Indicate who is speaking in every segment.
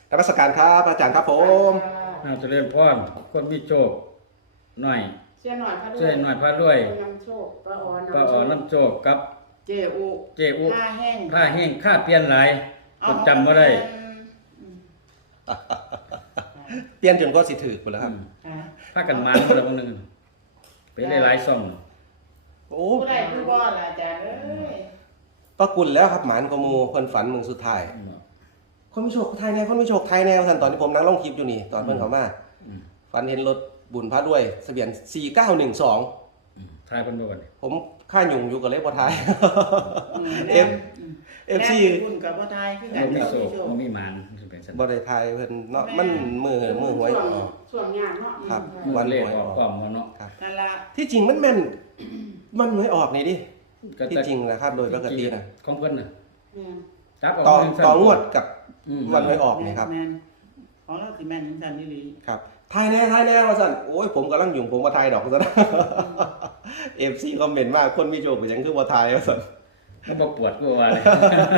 Speaker 1: นมัสการครับอาจารย์ครับผม
Speaker 2: เจริญพรคนมีโชคหน่อย
Speaker 3: เชื่อหน่อยพระด้วย
Speaker 2: ช่วยหน่อยพระรวย
Speaker 3: นำโชคป้าอ๋อ
Speaker 2: ป้าอ๋อน้ำโชคกับ
Speaker 3: เจอุ
Speaker 2: เจอุ
Speaker 3: ผ้าแห้ง
Speaker 2: ผ้าแห้งค่าเปลี่ยนหลายจนจำบ่ได้
Speaker 1: เปลี่ยนจนก็สิถือหมดแล้วครับ
Speaker 2: ผ้ากันหมานคนละคนหนึงไปหลายๆซ่อง
Speaker 1: โอ้
Speaker 3: ผู้ใดผู้บ่ล่ะอาจารย์เอ้ย
Speaker 1: ปะกุลแล้วครับหมานกมูเพิ่นฝันมึงสุดท้ายคนมีโชคไทยแนวคนมีโชคไทยแนวท่านตอนที่ผมนั่งลงคลิปอยู่นี่ตอนเพิ่นเขามาฝันเห็นรถบุญพระด้วยทะเบียน4912
Speaker 2: ทายเพิ่นบ่กัน
Speaker 1: ผมค่าหยุ่งอยู่กับเลขบ่ทาย FC
Speaker 3: คุณกับบ่ทายคือกั
Speaker 2: บ่
Speaker 3: น
Speaker 2: มี
Speaker 3: กับ
Speaker 2: โชค
Speaker 3: โชค
Speaker 2: บ่มีหมานสิเป็นซั่น
Speaker 1: บ่ได้ทายเพิ่นเนาะมันมือหวยออก
Speaker 3: ส่วนงานเนาะ
Speaker 1: ครับ
Speaker 2: วันเลขออกพร้อมกันเนาะ
Speaker 1: ครับ
Speaker 3: นั่นล่ะ
Speaker 1: ที่จริงมันแม่นมันหวยออกนี่ดิ
Speaker 2: ก็
Speaker 1: ที่จริงนะครับโดยปกตินะ
Speaker 2: ของเพิ่นน่ะ
Speaker 3: แม่น
Speaker 2: จับออก
Speaker 1: ต่อ
Speaker 2: จัซั่น
Speaker 1: ต่องวดกับ
Speaker 2: อืม
Speaker 1: วันหวยออกนี่ครับ
Speaker 3: แม่นของเราสิแม่นจังซั่นอีหลี
Speaker 1: ครับทายแน่ว่าสั่นโอ้ยผมกำลังยุ่งผมมาทายดอกซะนะ FC คอมเมนต์มากคนมีโชคเป็นหยังคือบ่ทายว่าสั่น
Speaker 2: มันบ่ปวดกูว่าเลย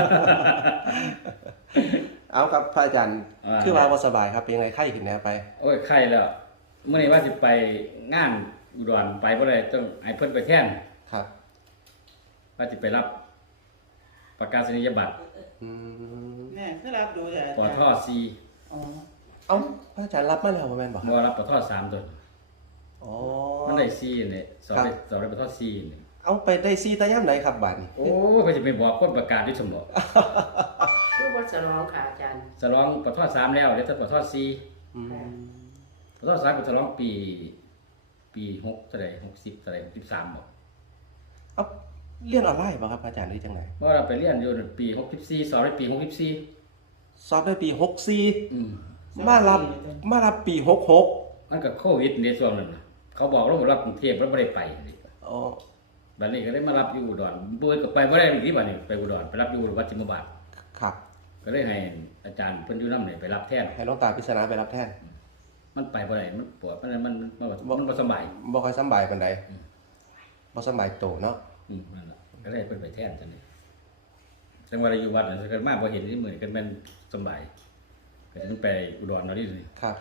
Speaker 1: เอาครับพระอาจารย์
Speaker 2: อ่า
Speaker 1: คือว่าบ่สบายครับเป็นไงไข้ขึ้นแน่ไป
Speaker 2: โอ้ยไข้แล้วมื้อนี้ว่าสิไปงานอุดรไปบ่ได้ต้องให้เพิ่นไปแทน
Speaker 1: ครับ
Speaker 2: ว่าจะไปรับประกาศนียบัตร
Speaker 1: อืม
Speaker 3: แม่คือรับดูแต่อา
Speaker 2: ปอ
Speaker 3: จารย์
Speaker 2: ท่อซี
Speaker 3: อ๋อ
Speaker 1: เอ้าพระอาจารย์รับมาแล้วบ่แม่นบ่ค
Speaker 2: เมื่
Speaker 1: รับ
Speaker 2: อรับปอท่อสามตัว
Speaker 1: อ๋อ
Speaker 2: มันได้ซีเนี่ยสอบได้ปอท่อซีเนี่ย
Speaker 1: เอาไปได้ซีตะย่ำไหนครับบัดนี้
Speaker 2: โอ้ยไปจะไปบอกคนประกาศที่สมบอก
Speaker 3: คือบ่ฉลองค่ะอาจารย์
Speaker 2: สลองปอท่อสามแล้วเดี๋ยวถ้าปอท่อซี
Speaker 1: อืม
Speaker 2: ปอท่อสามก็สลองปี6เท่าไหร่60เท่าไหร่63บอก
Speaker 1: เอาเรียนออนไลน์บ่ครับพระอาจารย์หรือจังได๋
Speaker 2: เพราะเราไปเรียนอยู่ปี64สอบได้ปี64
Speaker 1: สอบได้ปี64
Speaker 2: อืม
Speaker 1: มารับปี66
Speaker 2: มันก็โควิดในช่วงนั้นน่ะเขาบอกเรารับกรุงเทพแล้วไม่ได้ไปนี่
Speaker 1: อ๋อ
Speaker 2: บัดนี้ก็ได้มารับอยู่อุดรเบิ่งก็ไปบ่ได้อีกที่บัดนี้ไปอุดรไปรับอยู่วัดจิมบาท
Speaker 1: ครับ
Speaker 2: ก็เลยให้อาจารย์เพิ่นอยู่นำนี่ไปรับแทน
Speaker 1: ให้หลวงตาพิศนาไปรับแทน
Speaker 2: มันไปบ่ได้มันปวดมันบ่สบาย
Speaker 1: บ่ค่อยสำบายปานใดบ่สำบายโตเนาะ
Speaker 2: นั่นล่ะก็เลยเพิ่นไปแทนจังนี้จังว่าได้อยู่วัดน่ะก็มาบ่เห็นที่มื้อนี้ก็แม่นสบายก็มันไปอุดรเนาะนี่นี่
Speaker 1: ครับ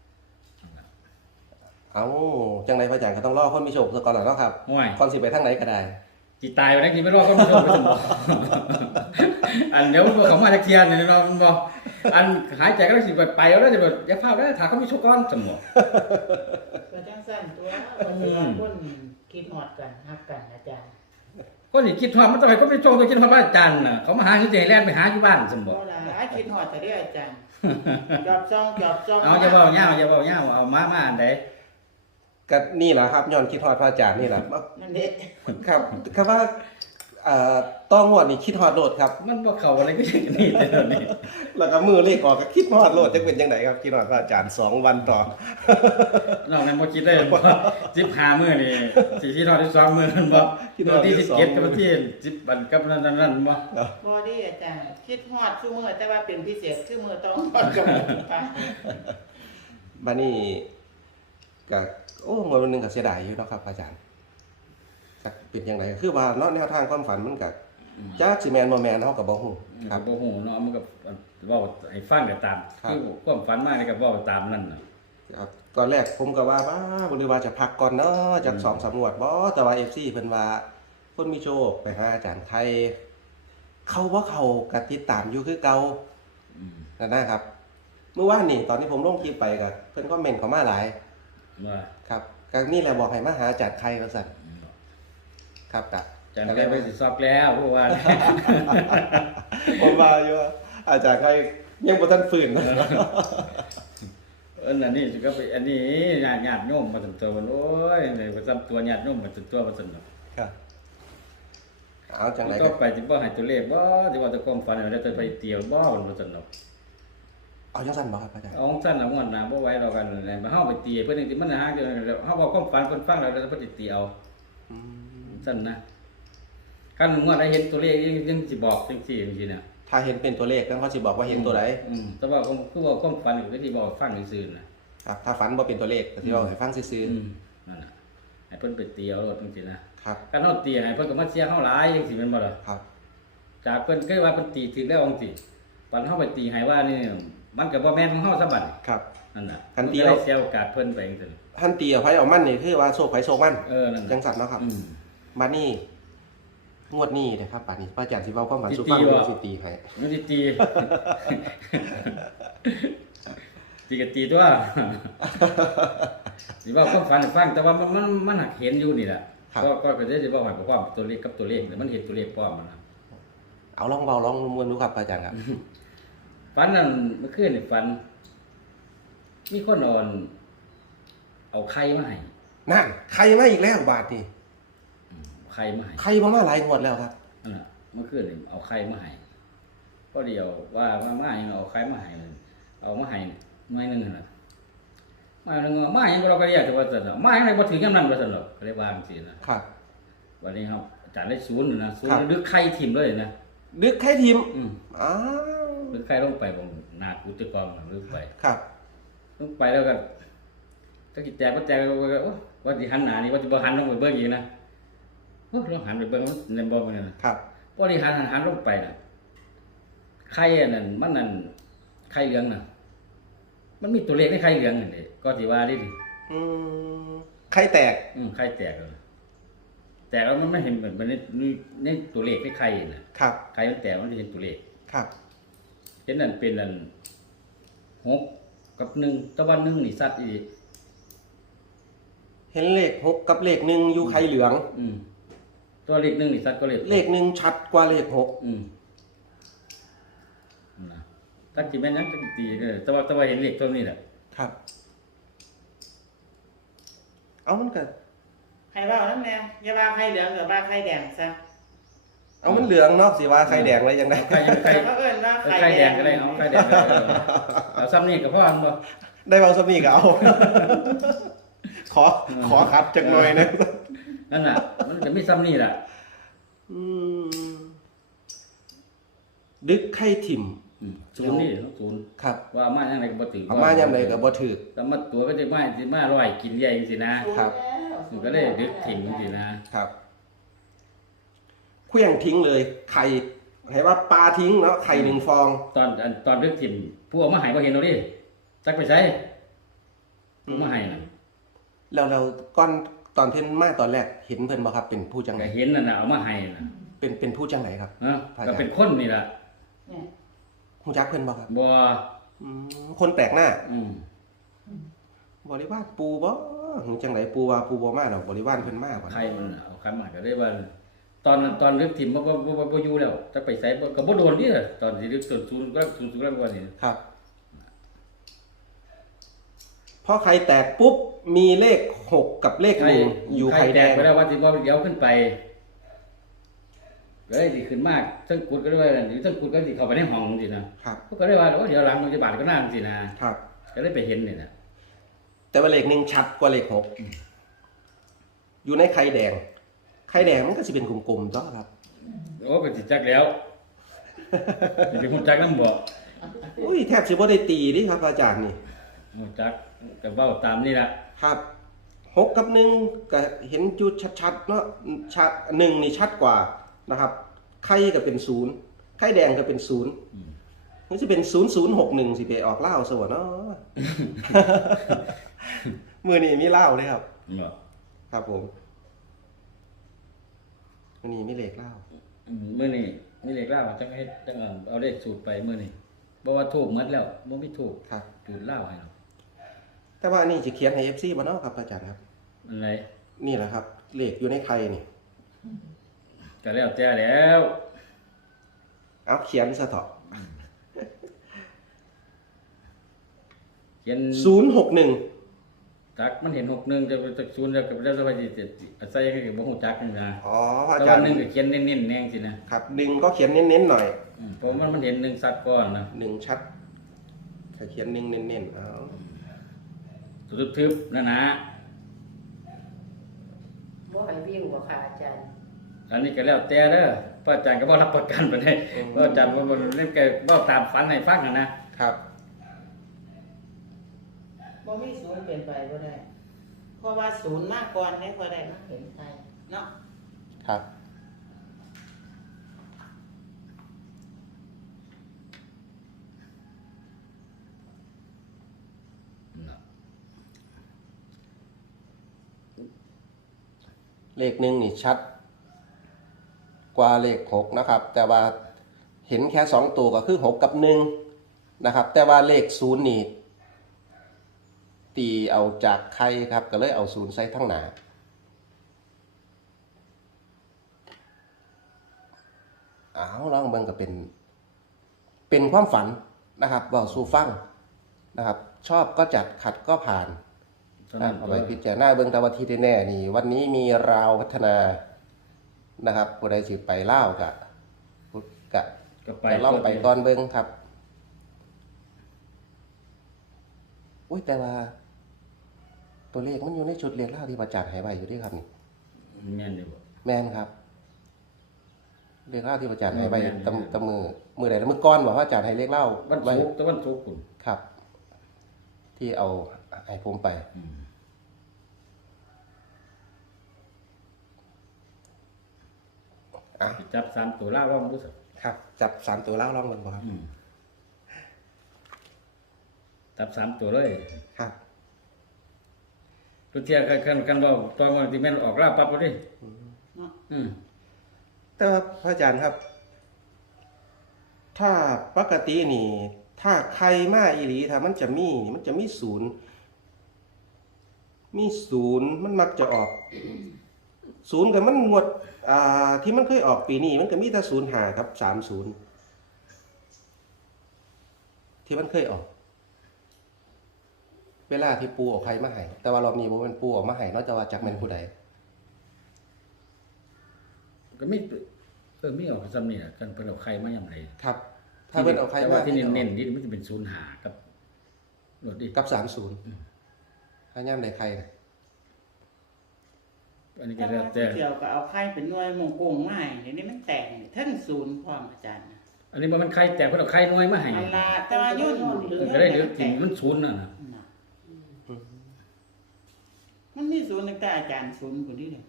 Speaker 1: เอาจังไดพระอาจารย์ก็ต้องรอคนมีโชคซะก่อนล่ะเนาะครับ
Speaker 2: ห่วย
Speaker 1: ก่อนสิไปทางไหนก็ได้
Speaker 2: สิตายวันนี้ไม่รอดก็ไม่ชอบไปสมบ่อันเดี๋ยวเขามาจักเที่ยนี่เนาะมันบ่อันหายใจก็สิไปแล้วจะแบบอย่าพลาดได้ถ้าเขามีโชคก่อนสมบ่
Speaker 3: ก็จังซั่นตัวว่าคนคิดฮอดกันฮักกันอาจารย์
Speaker 2: คนนี่คิดฮอดมันต้องให้เขามีโชคต้องคิดฮอดพระอาจารย์น่ะเขามาหาสิให้แล่นไปหาอยู่บ้านสมบ่
Speaker 3: บ่ล่ะคิดฮอดแต่เด้ออาจารย์จอบจ้อง
Speaker 2: เอาอย่าเว้าย่าวเอามาอันใด
Speaker 1: ก็นี่แหละครับย้อนคิดฮอดพระอาจารย์นี่แหละ
Speaker 3: นั่นเด้
Speaker 1: ครับคำว่าต้องวดนี่คิดฮอดโลดครับ
Speaker 2: มันบ่เข้าอะไรก็อย่างนี้แต่ตอนนี้
Speaker 1: แล้วก็มือเลขออกก็คิดฮอดโลดจะเป็นจังไดครับคิดฮอดพระอาจารย์2 วันต่อ
Speaker 2: นอกนั้นบ่คิดได้บ่15มื้อนี่สิคิดฮอดที่2มื้อมันบ่
Speaker 1: คิดฮอด
Speaker 2: ที่
Speaker 1: ที่
Speaker 2: 17กับวันที่10วันกับนั่นบ่
Speaker 3: บ่ดีอาจารย์คิดฮอดซุมื้อแต่ว่าเป็นพิเศษคือมื้อต้องฮอดกับไป
Speaker 1: บัดนี้ก็โอ้มื้อนึงก็เสียดายอยู่เนาะครับอาจารย์จักเป็นจังไดคือว่าเนาะแนวทางความฝันมันก็จักสิแม่นบ่แม่นเฮาก็บ่ฮู้ค
Speaker 2: ค
Speaker 1: รั
Speaker 2: รับ บบ่ฮู้เนาะมันก็เว้าให้ฟังก็ตาม
Speaker 1: ครับ
Speaker 2: คือความฝันมานี่ก็เว้าตามนั่นน่ะ
Speaker 1: ครับตอนแรกผมก็ว่าบ่รู้ว่าจะพักก่อนเนาะจัก2-3งวดบ่แต่ว่า FC เพิ่นว่าคนมีโชคไปหาอาจารย์ไทยเขาบ่เข้าก็ติดตามอยู่คือเก่า
Speaker 2: อืม
Speaker 1: นั่นนะครับเมื่อวานนี่ตอนที่ผมลงคลิปไปก็เพิ่นคอมเมนต์เข้ามาหลาย
Speaker 2: ว่า
Speaker 1: ครับก็นี่แหละบอกให้มาหาอาจารย์ไทยว่าซั่นครับก็
Speaker 2: จันก็ไปสิสอบแล้วเพราะว่า
Speaker 1: ผมว่าอยู่ว่าอาจารย์ไทยยังบ่ทันฟื้น
Speaker 2: อันนี้ก็ไปอันนี้ญาติโยมมาตัวมันโอ้ยนี่ประจำตัวญาติโยมมาตัวมาสนุก
Speaker 1: ครับเอาจังได
Speaker 2: ก็
Speaker 1: ก็
Speaker 2: ไปสิบ่ให้ตัวเลขบ่สิว่าแตะความฝันแล้วจะไปเตียวบ่มันบ่สนุก
Speaker 1: เอาจังซั่นบ่ครับอาจารย์
Speaker 2: เอาของซั่นน่ะม่วนน่ะบ่ไหวเรากันแหละมาเฮาไปตีเพิ่นนี่มันหาเดี๋ยวเฮาบอกความฝันเพิ่นฟังแล้วเราจะตีเอา
Speaker 1: อืม
Speaker 2: ซั่นนะคันม่วนได้เห็นตัวเลขยังสิบอกจังซี่น่ะ
Speaker 1: ถ้าเห็นเป็นตัวเลขนั้นเขาสิบอกว่าเห็นตัวใด
Speaker 2: แต่ว่าคือว่าความฝันก็สิบอกฟังซื่อๆน่ะ
Speaker 1: ครับถ้าฝันบ่เป็นตัวเลขก็สิเว้าให้ฟังซื่อ
Speaker 2: นั่นน่ะให้เพิ่นไปตีเอารถจังซี่นะครับ คันเฮาตีให้เพิ่นก็มาเสียเฮาหลายจังซี่แม่นบ่ล่ะ
Speaker 1: ครับ
Speaker 2: จากเพิ่นเคยว่าเพิ่นตีถึงแล้วจังซี่ปันเฮาไปตีให้ว่านี่มันก็บ่แม่นของเฮาซะบัด
Speaker 1: ครับ
Speaker 2: นั่นน่ะ
Speaker 1: อันเดี
Speaker 2: เดี
Speaker 1: ย
Speaker 2: ยว วเสียโอกาสเพิ่นไปจังซี่
Speaker 1: ท่านตีเอาไผเอามันนี่คือว่าโชคไผโชคมัน
Speaker 2: นั่น
Speaker 1: จั
Speaker 2: น่ะ
Speaker 1: งสัตว์เนาะครับ
Speaker 2: อืม
Speaker 1: บัดนี้งวดนี้นะครับบัดนี้พระอาจารย์สิเว้าความฝัน
Speaker 2: สิ
Speaker 1: สู่
Speaker 2: ตี
Speaker 1: ฟัง
Speaker 2: วะ
Speaker 1: เรื่องสิตีให้
Speaker 2: มันสิตี ตีก็ตีตัว สิว่าความฝันให้ฟังแต่ว่ามันหักเห็นอยู่นี่แหละ
Speaker 1: ครับ
Speaker 2: ก็จะสิว่าให้ความตัวเลขกับตัวเลขเนี่ยมันเห็นตัวเลขพร้อมมันนะ
Speaker 1: เอาลองเว้าลองมวนดูครับพระอาจารย์ครับ
Speaker 2: ฝันนั่นเมื่อคืนนี่ฝัน มีคนเอาไข่มาให้
Speaker 1: นั่นใครมาอีกแล้วบาดนี้
Speaker 2: ไข่มาให้
Speaker 1: ใครมาหลายงวดแล้วครับ
Speaker 2: นั่นน่ะเมื่อคืนนี่เอาไข่มาให้ก็เดียวว่ามาอย่างเอาไข่มาให้เลยเอามาให้หน่วยหนึงนั่นน่ะมาหนึงมาอย่างเราก็เรียกแต่ว่าซั่นน่ะมาอย่างไรบ่ถึงยามนั้นว่าซั่นหรอกก็เลยวางสินะครับ วันนี้ครับอาจารย์ได้ศูนย์นะศูน
Speaker 1: ครับ
Speaker 2: ย์ดึกไข่ทิ่มเลยนะ
Speaker 1: ดึกใครทีม
Speaker 2: อืม
Speaker 1: อ้าว
Speaker 2: ดึกไข่ลงไปบ่หน้ากุฏิกรรมลึกไป
Speaker 1: ครับ
Speaker 2: ลงไปแล้วก็ถ้ากิจแจกก็แจกโอ้ว่าสิหันหน้านี่ว่าสิบ่หันลงไปเบิ่งอีกนะโอ้เราหันไปเบิ่งมันในบ่มันนั่นน่ะ
Speaker 1: ครับ
Speaker 2: พอดีหันลงไปน่ะไข่อันนั้นมันนั่นไข่เหลืองน่ะ มันมีตัวเลขในไข่เหลืองนั่นเด้ก็สิว่าดิ
Speaker 1: อืมใครแตก
Speaker 2: ไข่แตกเลยแตกแล้วมันไม่เห็นเหมือนมันในตัวเลขในไข่น่ะ
Speaker 1: ครับ
Speaker 2: ไข่มันแตกมันจะเห็นตัวเลข
Speaker 1: ครับ
Speaker 2: เห็นนั่นเป็นอัน6 กับ 1ตะวัน1นี่สัตว์อีก
Speaker 1: เห็นเลข6กับเลข1อยู่ใครเหลือง
Speaker 2: ตัวเลข1นี่สัตว์ก็เลข
Speaker 1: เลข1ชัดกว่าเลข6
Speaker 2: นะตั้งกี่แม่นยังตั้งกี่ตีแต่ว่าเห็นเลขตัวนี้แหละ
Speaker 1: ครับ เอามันก็
Speaker 3: ใครว่านั่นแหละอย่าว่าใครเหลืองหรือว่าใครแดงซะ
Speaker 1: เอามันเหลืองเนาะสิว่าใครแดงไว้ยังไง
Speaker 2: ไข่ยังไข่
Speaker 3: แต่ว่าเอิ้นว่า
Speaker 2: ไข่แดงก็ได้เอาไข่แดงก็ได้เอาซ้ำนี่กับพ่อมันบ่
Speaker 1: ได้เบาสำนีก็เอา ขอคัดจักหน่อยนะ
Speaker 2: นั่นน่ะ มันจะมีซ้ำนี่แหละ
Speaker 1: อืมดึกไข่ถิ่ม
Speaker 2: ศูนย์นี่ศูนย์
Speaker 1: ครับ
Speaker 2: ว่ามาอย่างไรก็บ่ถึง
Speaker 1: เอามายามใดก็บ่ถูก
Speaker 2: แล้วมาตัวก็จะมาร้อยกินใหญ่สินะครับ มันก็เลยดึกถิ่มสินะครับ
Speaker 1: เครื่องทิ้งเลย ไข่ให้ว่าปลาทิ้งเนาะไข่1ฟอง
Speaker 2: ตอนดึกถิ่มผู้เอามาให้บ่เห็นเอาดิจักไปใช้ผู้มาให้น่ะ
Speaker 1: แล้วก่อนตอนเพิ่นมาตอนแรกเห็นเพิ่นบ่ครับเป็นผู้จังได
Speaker 2: ก็เห็นนั่นน่ะเอามาให้น่ะ
Speaker 1: เป็นผู้จังไดครับ
Speaker 2: เนาะก็เป็นคนนี่ล่ะ
Speaker 3: เนี่ย
Speaker 1: ฮู้จักเพิ่นบ่ครับ
Speaker 2: บ่
Speaker 1: คนแปลกหน้า
Speaker 2: อืม
Speaker 1: บริวารปูบ่หึงจังไดปูว่าปูบ่มาดอกบริวารเพิ่นมาบ่
Speaker 2: ใครมันเอาใครมาก็ได้ว่า ตอนลึกถิ่มบ่อยู่แล้วจะไปใส่ก็บ่โดนนี่ตอนที่ลึกศูนย์ก็กว่านี่
Speaker 1: ครับพอไข่แตกปุ๊บมีเลข6กับเลข1อยู่ไข่แดง
Speaker 2: ไปแล้วว่าสิบ่เดี๋ยวขึ้นไปก็เลยสิขึ้นมากทั้งกุดก็ได้ว่านั่นทั้งกุดก็สิเข้าไปในห้องสินะครับก็ได้ว่าเดี๋ยวหลังมันจะบาดก็น่าสินะครับ ก็เลยไปเห็นนี่นะ
Speaker 1: แต่ว่าเลข1ชัดกว่าเลข6อยู่ในไข่แดงไข่แดงมันก็สิเป็นกลมๆจ้ะครับ
Speaker 2: โอ้ก็สิจักแล้วสิเป็นคนจักนำบ่
Speaker 1: อุ้ยแทบสิบ่ได้ตีดิครับอาจารย์นี่
Speaker 2: ฮู้จักก็เว้าตามนี่ล่ะ
Speaker 1: ครับ6กับ1ก็เห็นอยู่ชัดๆเนาะชัด1นี่ชัดกว่านะครับไข่ก็เป็น0ไข่แดงก็เป็น0มันสิเป็น0061สิไปออกลาวซะบ่เนาะ มื้อนี้มีลาวเลยครับ
Speaker 2: บ่
Speaker 1: ครับผมมื้อนี้มีเลขลาว
Speaker 2: มื้อนี้มีเลขลาวจังเฮ็ดจังเอาเลขสูตรไปมื้อนี้บ่ว่าถูกหมดแล้วบ่มีถูก
Speaker 1: ครับ
Speaker 2: สูตรลาวให้เนาะ
Speaker 1: แต่ว่าอันนี้สิเขียนให้ FC บ่เนาะครับอาจารย์ครับ
Speaker 2: อันไหน
Speaker 1: นี่แหละครับเลขอยู่ในไข่นี่
Speaker 2: ก็แล้วแต่แล้ว
Speaker 1: เอาเขียนซะเถาะ
Speaker 2: เขียน
Speaker 1: 061
Speaker 2: จักมันเห็น61จะจาก0แล้วก็แล้วสบายสิใส่ให้บ่ฮู้จักนี่นะ
Speaker 1: อ๋อพระ
Speaker 2: แต่
Speaker 1: อาจา
Speaker 2: ว่าร
Speaker 1: ย์
Speaker 2: 1ก็เขียนเน้นๆแน่งสินะครับ
Speaker 1: 1ก็เขียนเน้นๆหน่อย
Speaker 2: เพราะมันเห็น1สัตว์ก่อนนะ
Speaker 1: 1ชัดถ้าเขียน1เน้นๆเอา
Speaker 2: ทึบๆนั่นนะ
Speaker 3: บ่ให้วิวบ่ค่ะอาจารย์
Speaker 2: อันนี้ก็แล้วแต่เด้อพระอาจารย์ก็บ่รับประกันปานใดพระอาจารย์บ่เล่นแกบ่ตามฝันให้ฟังนะครับ
Speaker 3: บ่มีศูนย์เป็นไปบ่ได้ เพราะว่าศูนย์มากก่อนได้พอได้มาเห็นใครเนาะ
Speaker 1: ครับเลขหนึ่งนี่ชัดกว่าเลข6นะครับแต่ว่าเห็นแค่2ตัวก็คือ6กับ1นะครับแต่ว่าเลข0นี่ตีเอาจากไข่ครับก็เลยเอา0ใส่ทั้งหน้าลองเบิ่งก็เป็นความฝันนะครับเว้าสู่ฟังนะครับชอบก็จัดขัดก็ผ่านเอาไปพิจารณาเบิ่งแต่ว่าที่แน่ๆนี่วันนี้มีราวพัฒนานะครับผู้ใดสิไปลาวก็ลองไปก่อนเบิ่งครับอุ้ยแต่ว่าตัวเลขมันอยู่ในชุดเรียนลาวที่อาจารย์ให้ไว้อยู่เด้ครับนี่
Speaker 2: แม่นอยู่บ่
Speaker 1: แม่นครับเรียกเล่าที่อาจารย์ให้ไปตำมือใดแล้วมือก้อนบอกว่าอาจารย์ให้เรียกเล่า
Speaker 2: วัน
Speaker 1: ไว้
Speaker 2: ศุกร์ตะวันศุกร์คุณ
Speaker 1: ครับ ที่เอาให้ผมไปอ่ะ
Speaker 2: จับ3ตัวล่าว่ามันรู้สึก
Speaker 1: ครับ จับ3ตัวเล่าลองมันบ่ครับ
Speaker 2: จับ3ตัวเลย
Speaker 1: ครับ
Speaker 2: ตัวเที่ยกันบ่ตอนมันที่แม่นออกล่าปั๊บบ่ดิ
Speaker 1: แต่ว่าพระอาจารย์ครับ ถ้าปกตินี่ ถ้าใครมาอีหลีถ้ามันจะมีศูนย์มันมักจะออกศูนย์กับมันงวดที่มันเคยออกปีนี้มันก็มีแต่05ครับ30ที่มันเคยออก เวลาที่ปูออกใครมาให้แต่ว่ารอบนี้บ่เป็นปูออกมาให้นอกจากว่าจักแม่นผู้ใด
Speaker 2: ก็มีออกซ้ำนี่น่ะกันเพิ่นเอาไข่มายามใด
Speaker 1: ครับ ถ้าเพิ่นเอาใคร
Speaker 2: แต่
Speaker 1: มา
Speaker 2: ว่าที่เน้นๆนี่มันจะเป็น05กับรถดิ
Speaker 1: กับ30ถ้าย่ำได้ใครนะ
Speaker 2: อันนี้ก็
Speaker 3: ถ้า
Speaker 2: แล้ว
Speaker 3: ว่า
Speaker 2: แต่
Speaker 3: เกี่ยวกับเอาไข่เป็นหน่วยหมงโกงมาให้เดี๋ยวนี้มันแตกนี่ท่านศูนย์พร้อมอาจารย์นะ
Speaker 2: อันนี้บ่มันไข่แต่เพิ่นเอาไข่น้อยมาให้
Speaker 3: อันลาแต่ว่ายุ่น
Speaker 2: ก็ได้เหลือกินมันศูนย์น่ะนะ
Speaker 3: มันมีศูนย์ตั้งแต่อาจารย์ศูนย์คนนี้เนี่ย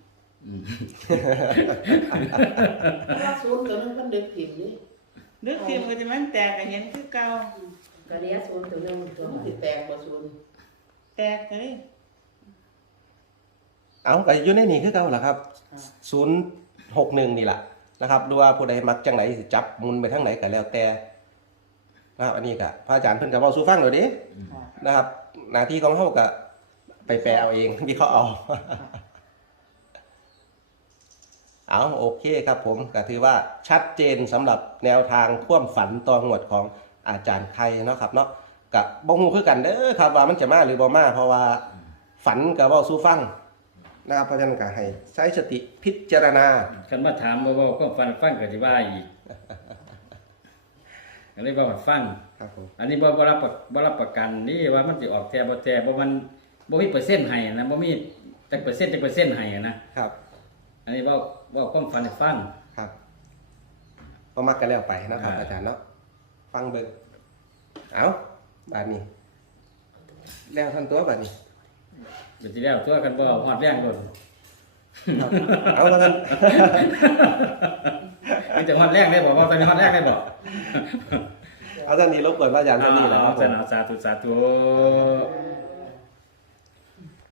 Speaker 4: ถ้าศูนย์ตัวนึงมันดึกถิ่มนี่
Speaker 3: นึกเทียมก็จะมันแตกก็เห็นคือเก่า
Speaker 4: ก็เรียกศูนย์ตัวนึงตัวมันสิแตกบ่ศูนย์
Speaker 3: แตกเลย
Speaker 1: เอาก็อยู่ในนี่คือเก่าล่ะครับ061นี่ล่ะนะครับดูว่าผู้ใดมักจังไหนสิจับหมุนไปทางไหนก็แล้วแต่นะครับอันนี้ก็พระอาจารย์เพิ่นก็เว้าสู่ฟังเดี๋ยวนี้นะครับ หน้าที่ของเฮาก็ไปแปลเอาเองวิเคราะห์เอา เอาโอเคครับผมก็ถือว่าชัดเจนสำหรับแนวทางความฝันต่องวดของอาจารย์ไข่เนาะครับเนาะกับบ่ฮู้คือกันเด้อครับว่ามันจะมาหรือบ่มาเพราะว่าฝันก็เว้าสู่ฟังนะครับเพราะฉะนั้นก็ให้ใช้สติพิจารณา
Speaker 2: คันมาถามว่าก็ฟังก็สิว่าอีกก็เลยว่าฟัง
Speaker 1: ครับผม
Speaker 2: อันนี้บ่รับประกันนี่ว่ามันสิออกแท้บ่แท้บ่มันบ่มีเปอร์เซ็นต์ให้นะบ่มีจักเปอร์เซ็นต์ให้นะครับ อันนี้เว้าความฝันให้ฟัง
Speaker 1: ครับก็มักกันแล้วไปนะครับ อาจารย์เนาะฟังเบิ่งเอาบาดนี้แล้วท่านตัวบาดนี้
Speaker 2: เดี๋ยวสิแล้วตัวกันบ่ฮอดแรงก่อน
Speaker 1: ครับเอาแล้วกัน
Speaker 2: มันจะฮอดแรงได้บ่ว่าตอนนี้ฮอดแรงได้บ่
Speaker 1: เอาท่านนี้รบกวนพระอาจารย์ท่านนี้แหละครับผม
Speaker 2: สาธุ